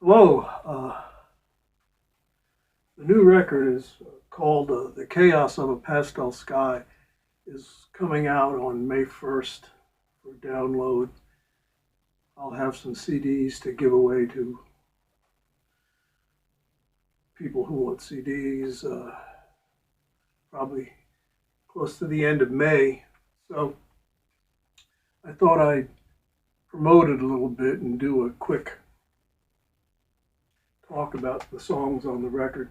Hello. The new record is called "The Chaos of a Pastel Sky." Is coming out on May 1st for download. I'll have some CDs to give away to people who want CDs. Probably close to the end of May. So I thought I'd promote it a little bit and do a quick talk about the songs on the record.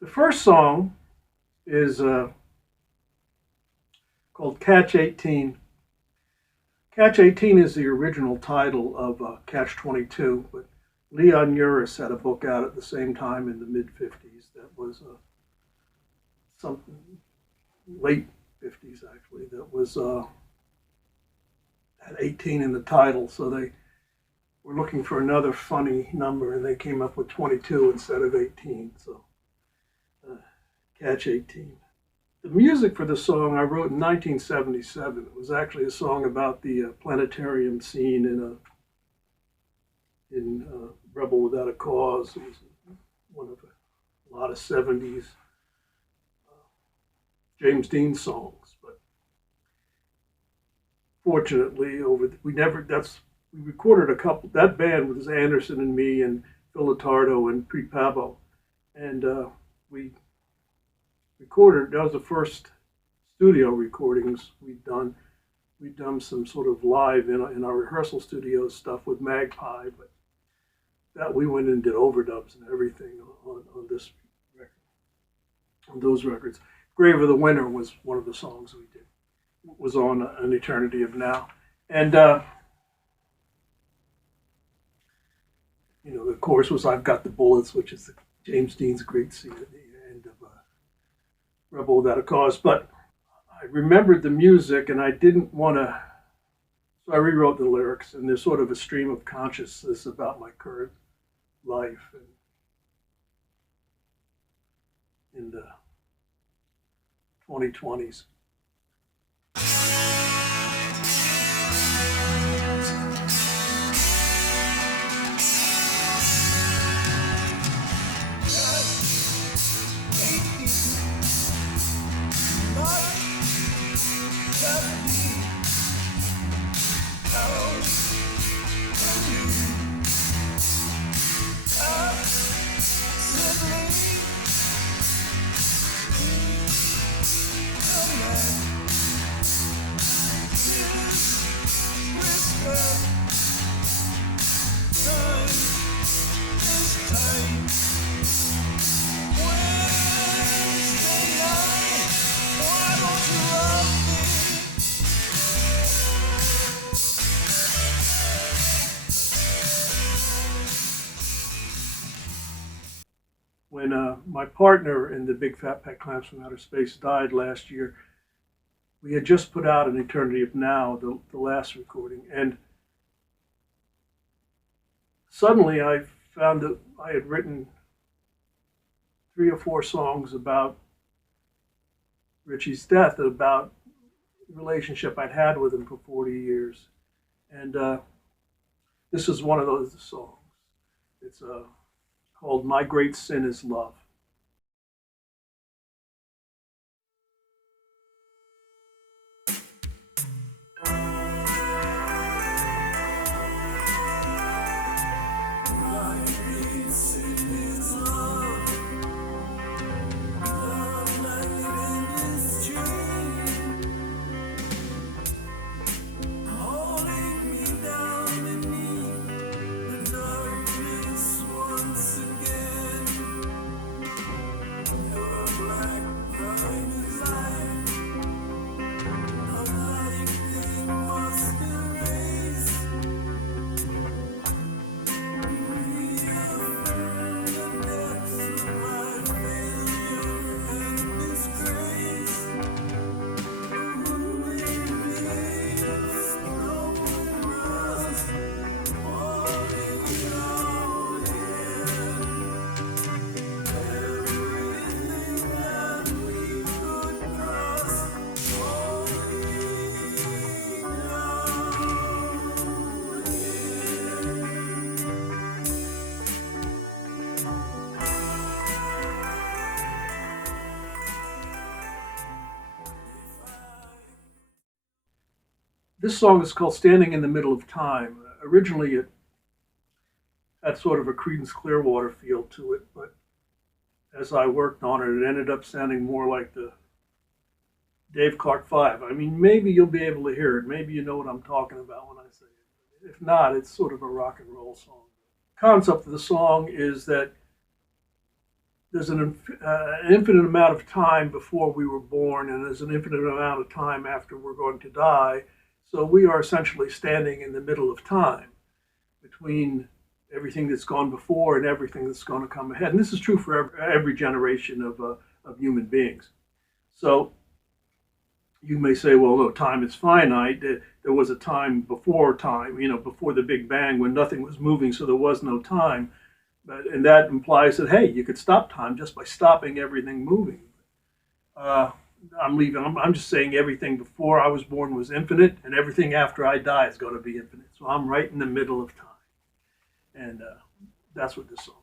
The first song is called Catch 18. Catch 18 is the original title of Catch 22, but Leon Uris had a book out at the same time in the mid 50s that was something late 50s actually that was had 18 in the title, so they were looking for another funny number and they came up with 22 instead of 18. So uh, Catch 18. The music for the song I wrote in 1977. It was actually a song about the planetarium scene in Rebel Without a Cause. It was one of a lot of 70s James Dean songs. But fortunately, we recorded a couple. That band was Anderson and me and Phil Latardo and Pete Pabo, and we recorded. That was the first studio recordings we'd done. We'd done some sort of live in our rehearsal studio stuff with Magpie, but that we went and did overdubs and everything on this record, on those records. Grave of the Winter was one of the songs we did. Was on An Eternity of Now, and the chorus was "I've Got the Bullets," which is James Dean's great scene at the end of Rebel Without a Cause. But I remembered the music, and I didn't want to, so I rewrote the lyrics, and there's sort of a stream of consciousness about my current life and in the 2020s. When my partner in the Big Fat Pet Clamps from Outer Space died last year, we had just put out An Eternity of Now, the last recording, and suddenly I found that I had written 3 or 4 songs about Richie's death, about the relationship I'd had with him for 40 years. And this is one of those songs. It's called My Great Sin is Love. This song is called Standing in the Middle of Time. Originally, it had sort of a Creedence Clearwater feel to it, but as I worked on it, it ended up sounding more like the Dave Clark Five. I mean, maybe you'll be able to hear it. Maybe you know what I'm talking about when I say it. If not, it's sort of a rock and roll song. Concept of the song is that there's an infinite amount of time before we were born, and there's an infinite amount of time after we're going to die. So we are essentially standing in the middle of time between everything that's gone before and everything that's going to come ahead. And this is true for every generation of human beings. So you may say, well, no, time is finite. There was a time, before the Big Bang when nothing was moving, so there was no time. And that implies that, hey, you could stop time just by stopping everything moving. I'm just saying everything before I was born was infinite, and everything after I die is going to be infinite. So I'm right in the middle of time. And that's what this song's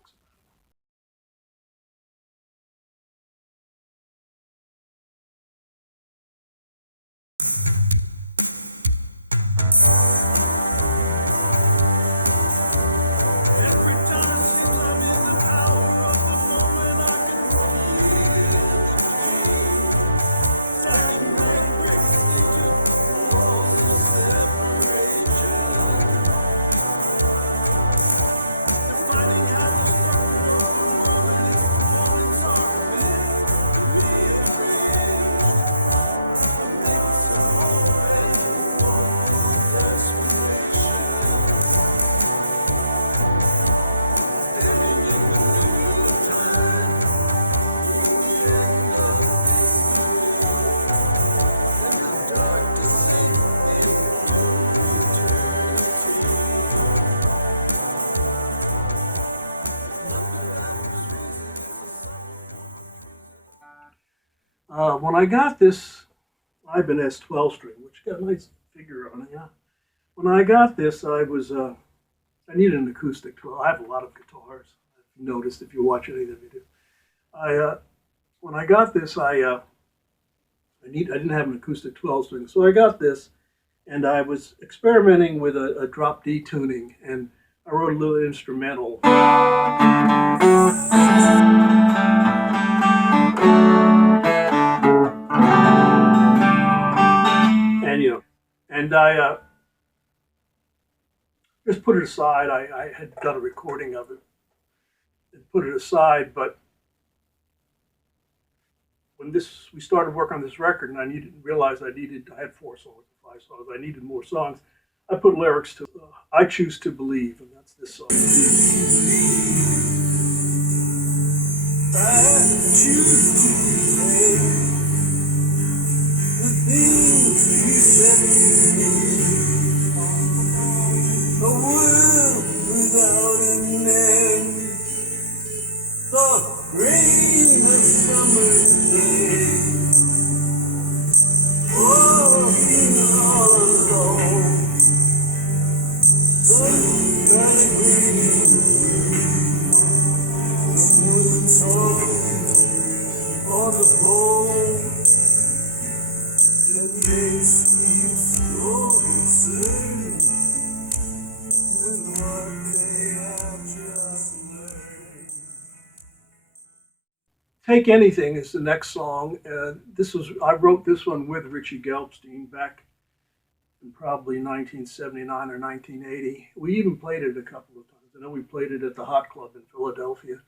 when I got this Ibanez 12 string, which got a nice figure on it, yeah. When I got this, I needed an acoustic 12. I have a lot of guitars. If you noticed, if you watch any of the videos. When I got this, I didn't have an acoustic 12 string, so I got this, and I was experimenting with a drop D tuning, and I wrote a little instrumental. And I just put it aside. I had done a recording of it and put it aside, but when we started work on this record, and I had 4 songs, 5 songs, I needed more songs. I put lyrics to I Choose to Believe, and that's this song. I choose to believe the things you said to me, a world without an end, the rain of summer day, walking all alone, sunlight breathing through, someone talking on the phone that makes me so concerned with what they have just learned. Take Anything is the next song. I wrote this one with Richie Gelbstein back in probably 1979 or 1980. We even played it a couple of times. I know we played it at the Hot Club in Philadelphia,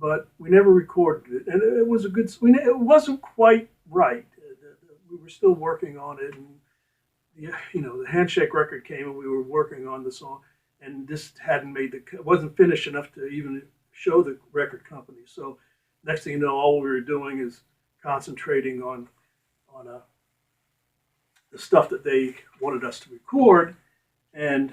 but we never recorded it. And it was it wasn't quite right. We were still working on it, and the Handshake record came, and we were working on the song, and this wasn't finished enough to even show the record company. So next thing you know, all we were doing is concentrating on the stuff that they wanted us to record. And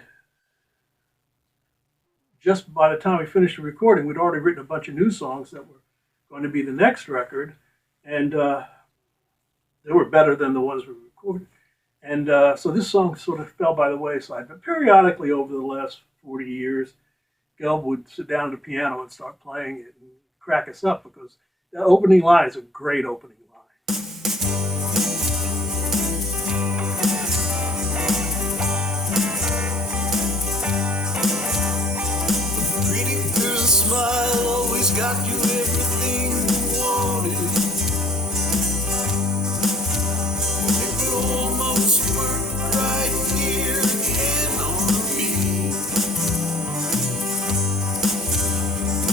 just by the time we finished the recording, we'd already written a bunch of new songs that were going to be the next record, and they were better than the ones we recorded. And so this song sort of fell by the wayside. But periodically over the last 40 years, Gelb would sit down at the piano and start playing it and crack us up, because the opening line is a great opening line. smile always got you everything you wanted. It would almost work right here again on me.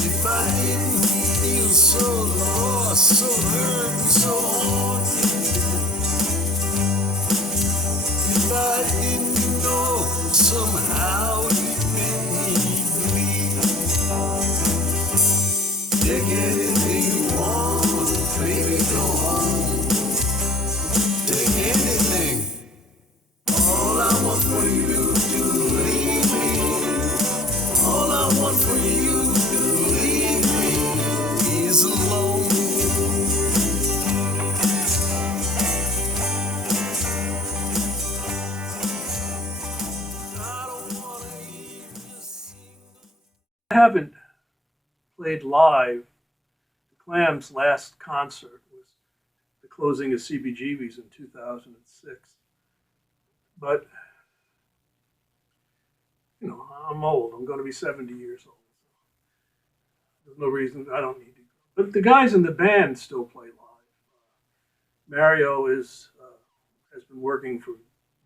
If I didn't feel so lost, so hurt, and so haunted. If I didn't know somehow you'd make me believe. Take anything you want, baby, go home. Take anything. All I want for you to leave me. All I want for you to leave me is alone. I don't wanna hear you sing. I haven't played live. The Clams' last concert was the closing of CBGB's in 2006. But, you know, I'm old. I'm going to be 70 years old. There's no reason I don't need to go. But the guys in the band still play live. Mario has been working for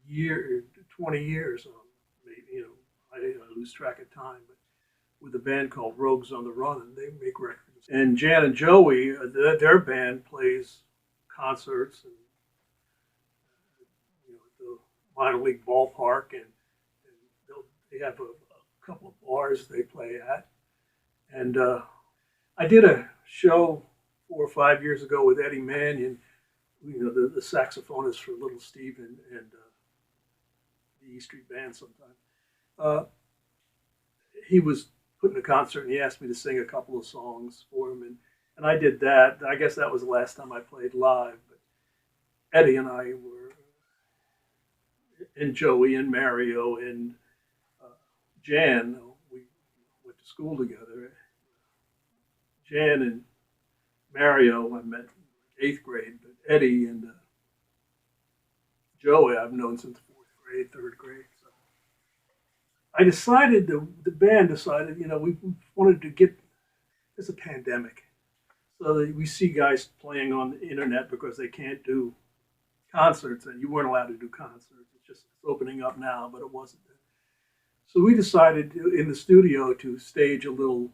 20 years on, maybe, you know, I lose track of time, but with a band called Rogues on the Run, and they make records. And Jan and Joey, their band plays concerts and, you know, at the minor league ballpark, and they have a couple of bars they play at. And I did a show 4 or 5 years ago with Eddie Mannion, you know, the saxophonist for Little Steven and the E Street Band sometime. He was putting a concert and he asked me to sing a couple of songs for him, and I did that. I guess that was the last time I played live. But Eddie and I were, and Joey and Mario and Jan, we went to school together. Jan and Mario I met in 8th grade, but Eddie and Joey I've known since 4th grade, 3rd grade. So I decided, the band decided, you know, we wanted to get, it's a pandemic. So that we see guys playing on the internet because they can't do concerts, and you weren't allowed to do concerts. It's opening up now, but it wasn't. So we decided in the studio to stage a little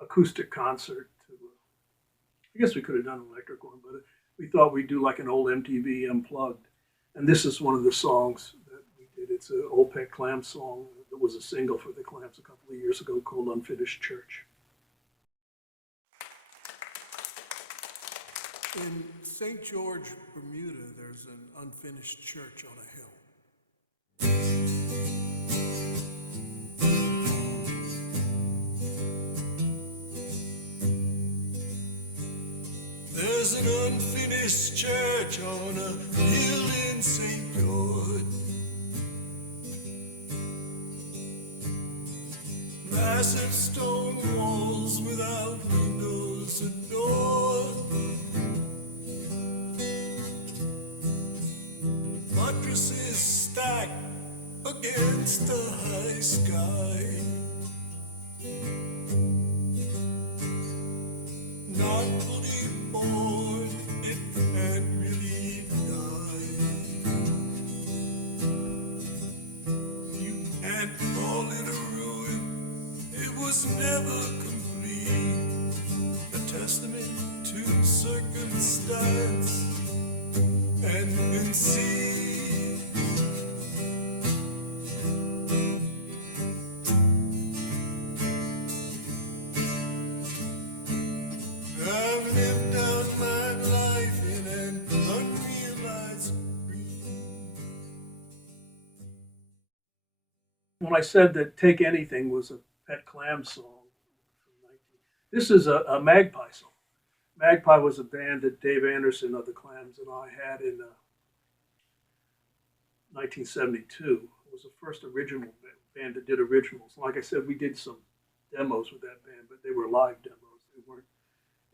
acoustic concert. I guess we could have done an electric one, but we thought we'd do like an old MTV Unplugged. And this is one of the songs that we did. It's an old Pet Clam song that was a single for the Clams a couple of years ago called Unfinished Church. In St. George, Bermuda, there's an unfinished church on a hill. There's an unfinished church on a hill in St. George. Massive stone walls without windows and doors. Mattresses stacked against the high sky. Not fully born, it can't really die. You can't call it a ruin, it was never complete. A testament to circumstance and conceit. I've lived out my life in an unrealized dream. When I said that Take Anything was a Pet Clam song, this is a Magpie song. Magpie was a band that Dave Anderson of the Clams and I had in 1972. It was the first original band that did originals. Like I said, we did some demos with that band, but they were live demos. They weren't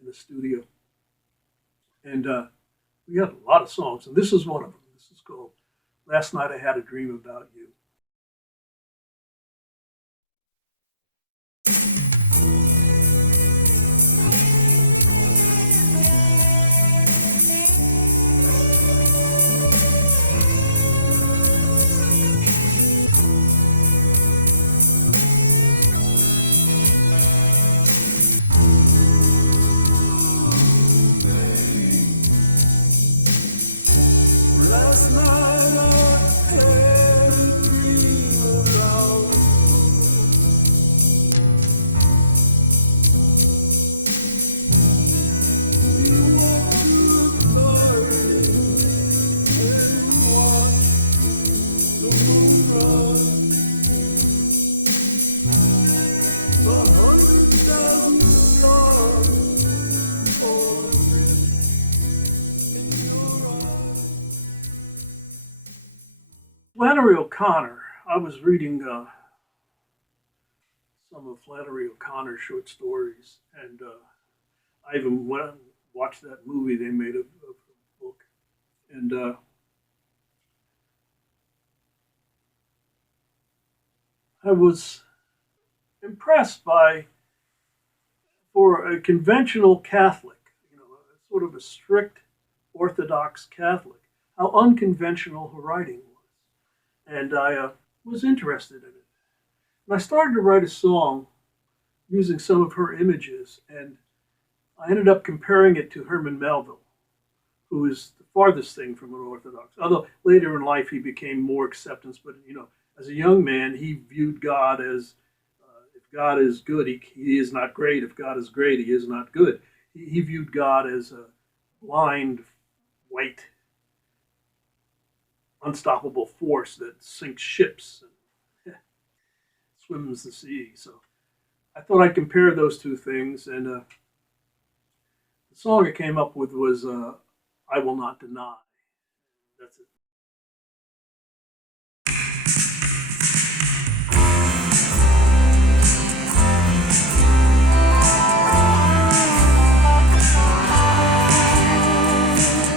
in the studio. And we had a lot of songs, and this is one of them. This is called Last Night I Had a Dream About You. 100,000 stars falling in your eyes. Flannery O'Connor. I was reading some of Flannery O'Connor's short stories, and I even went and watched that movie they made of the book. And I was impressed by, for a conventional Catholic, sort of a strict Orthodox Catholic, how unconventional her writing was. And I was interested in it. And I started to write a song using some of her images, and I ended up comparing it to Herman Melville, who is the farthest thing from an Orthodox. Although later in life he became more acceptance, but as a young man, he viewed God as, if God is good, he is not great. If God is great, he is not good. He viewed God as a blind, white, unstoppable force that sinks ships and swims the sea. So I thought I'd compare those two things, and the song I came up with was "I Will Not Deny." That's it.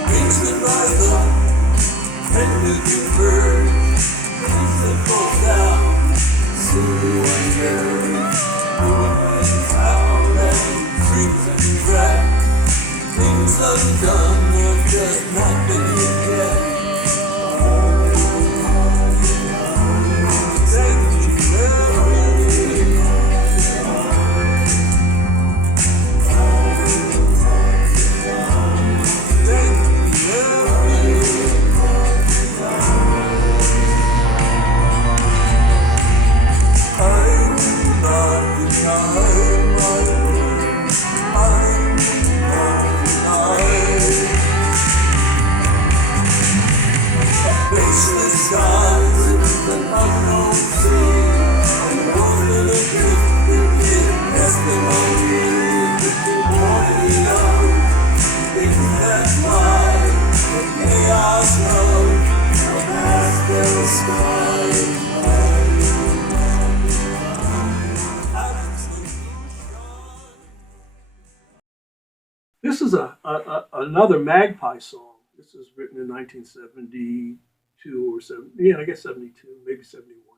Wings that rise up, pendulum birds, wings that fall down, silver and birds, moving foul and freezing dry. Things undone have just not been yet. Thank you, Mary. Thank you, Mary. I'm not denying my dreams. I'm not denying. Faceless skies and an unknown sea. I'm walking adrift in testimony. Warning young, things that fly, the chaos of a pastel sky. This is another Magpie song. This was written in 1972 or 7, yeah, I guess 72, maybe 71.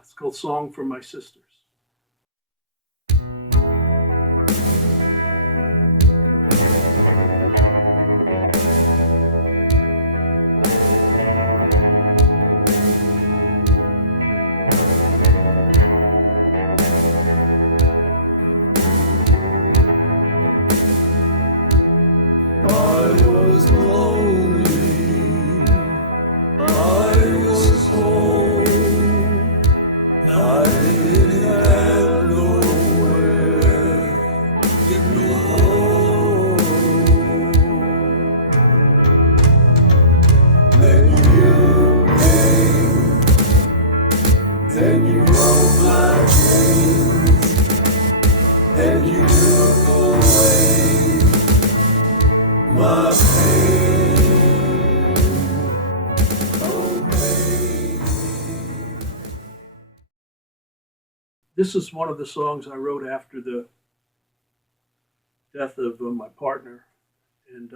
It's called "Song for My Sisters." I was lonely, I was home, I didn't have nowhere to go. Then you came, then you rolled my chains, and you took away my pain. Oh, baby. This is one of the songs I wrote after the death of my partner, and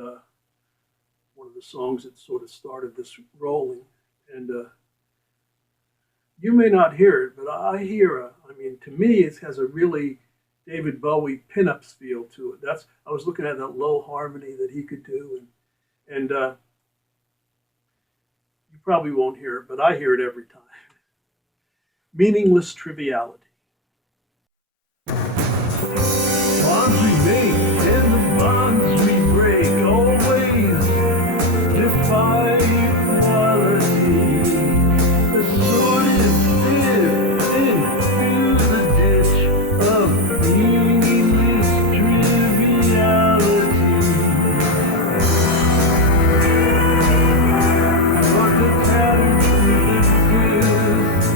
one of the songs that sort of started this rolling. And you may not hear it, but I hear to me, it has a really David Bowie pinups feel to it. I was looking at that low harmony that he could do, and you probably won't hear it, but I hear it every time. Meaningless triviality. Bonds we make and the bonds we break always defy equality. The sword is stiff and through the ditch of meaningless triviality. But the tattered truth exists.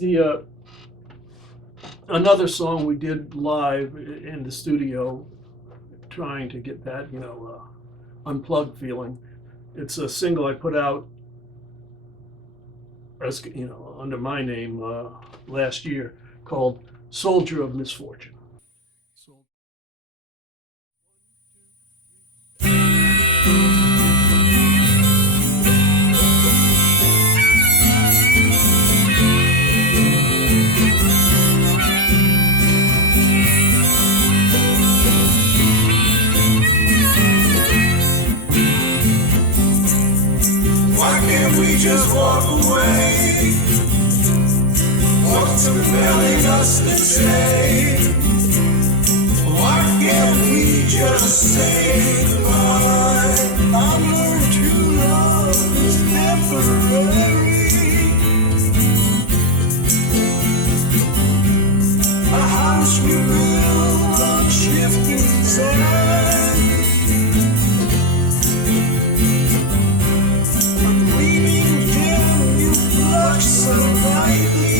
the another song we did live in the studio, trying to get that unplugged feeling. It's a single I put out as under my name last year, called "Soldier of Misfortune." Why can't we just walk away? What's compelling us to stay? Why can't we just say goodbye? I've learned true love is temporary. A house we build on shifting sand. A gleaming gem you flush so brightly.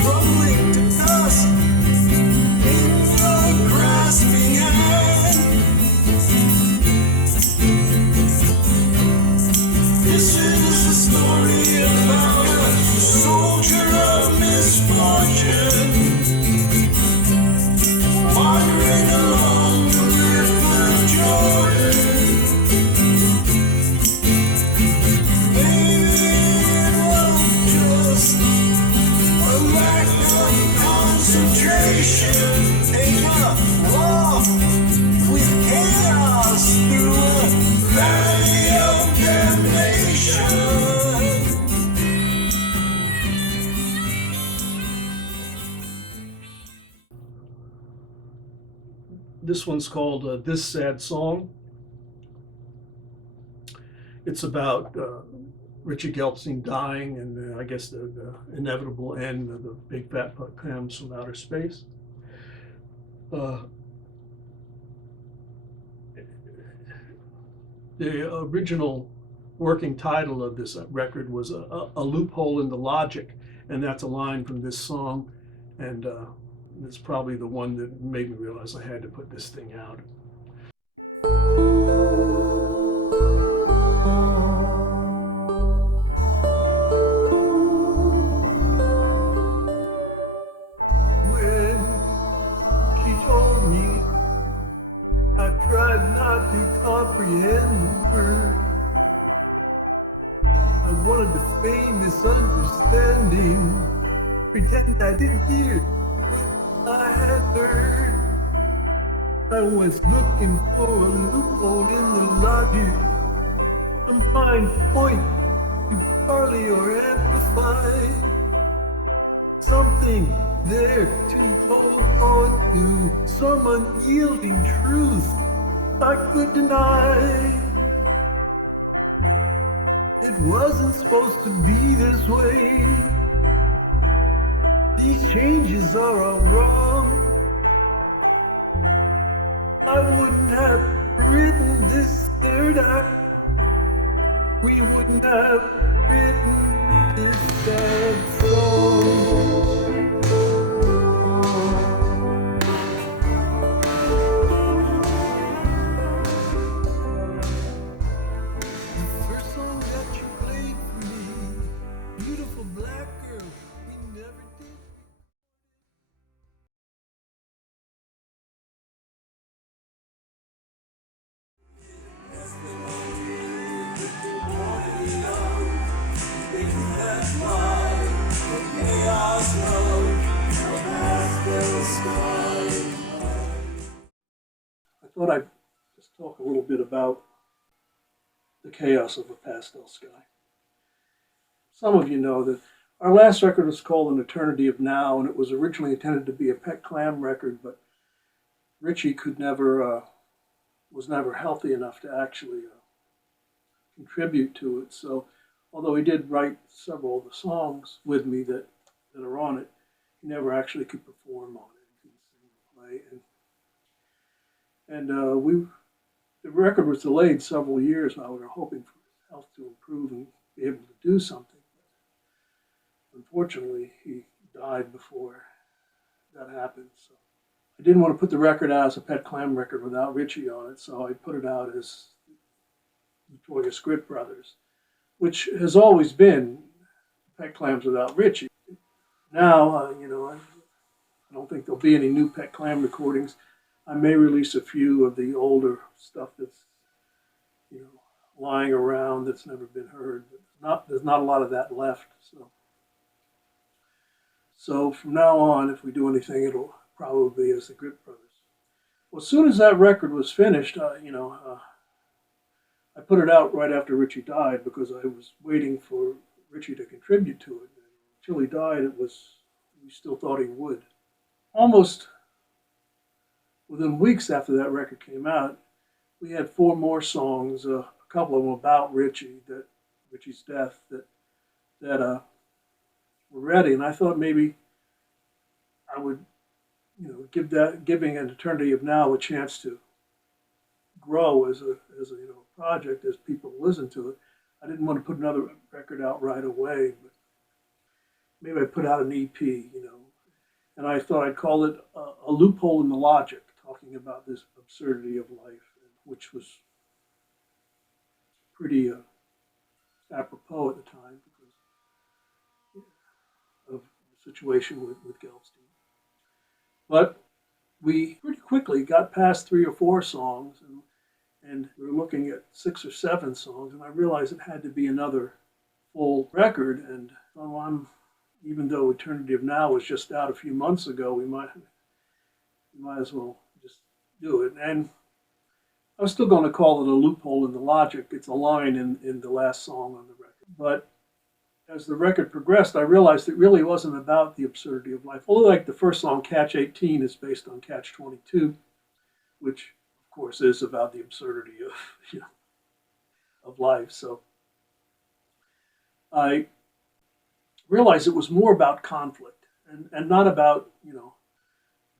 Crumbling to dust in your grasping hand. This is the story about a soldier of misfortune, wandering along the river Jordan. Maybe it was just a lack of concentration. Take a walk with chaos through a valley of damnation. This one's called "This Sad Song." It's about Richard Gelfstein dying, and I guess the inevitable end of the big fat putt comes from outer space. The original working title of this record was a Loophole in the Logic, and that's a line from this song, and it's probably the one that made me realize I had to put this thing out. When she told me, I tried not to comprehend the word. I wanted to feign misunderstanding, pretend I didn't hear what I had heard. I was looking for a loophole in the logic, some fine point to parley or amplify, something there to hold on to, some unyielding truth I could deny. It wasn't supposed to be this way. These changes are all wrong. I wouldn't have written this third act. We wouldn't have written this sad song. The first song that you played for me, beautiful black girl, we never did. I thought I'd just talk a little bit about the chaos of a pastel sky. Some of you know that our last record was called An Eternity of Now, and it was originally intended to be a Pet Clam record, but Richie was never healthy enough to actually contribute to it. So, although he did write several of the songs with me that are on it, he never actually could perform on it. He couldn't sing or play, and the record was delayed several years while we were hoping for his health to improve and be able to do something. unfortunately, he died before that happened. So I didn't want to put the record out as a Pet Clam record without Richie on it, so I put it out as Notorious Grit Brothers, which has always been Pet Clams without Richie. Now, I don't think there'll be any new Pet Clam recordings. I may release a few of the older stuff that's, lying around that's never been heard. But there's not a lot of that left. So from now on, if we do anything, it'll probably be as the Grit Brothers. Well, as soon as that record was finished, I put it out right after Richie died because I was waiting for Richie to contribute to it. Until he died, we still thought he would. Almost within weeks after that record came out, we had 4 more songs, a couple of them about Richie's death, that were ready, and I thought maybe I would, giving An Eternity of Now a chance to grow as a project as people listen to it. I didn't want to put another record out right away, but maybe I put out an EP, and I thought I'd call it a loophole in the logic, talking about this absurdity of life, which was pretty apropos at the time because of the situation with Gelbstein. But we pretty quickly got past 3 or 4 songs, and we were looking at 6 or 7 songs, and I realized it had to be another full record. And even though Eternity of Now was just out a few months ago, we might as well just do it. And I was still going to call it a loophole in the logic. It's a line in the last song on the record. But as the record progressed, I realized it really wasn't about the absurdity of life. Although, like the first song, Catch 18, is based on Catch 22, which, of course, is about the absurdity of life. So I realized it was more about conflict and not about,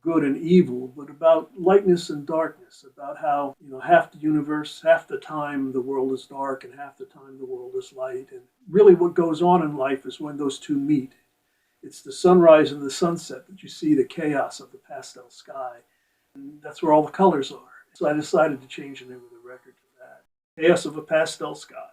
good and evil, but about lightness and darkness, about how, half the universe, half the time the world is dark and half the time the world is light. And really what goes on in life is when those two meet. It's the sunrise and the sunset that you see the chaos of the pastel sky. And that's where all the colors are. So I decided to change the name of the record to that. Chaos of a Pastel Sky.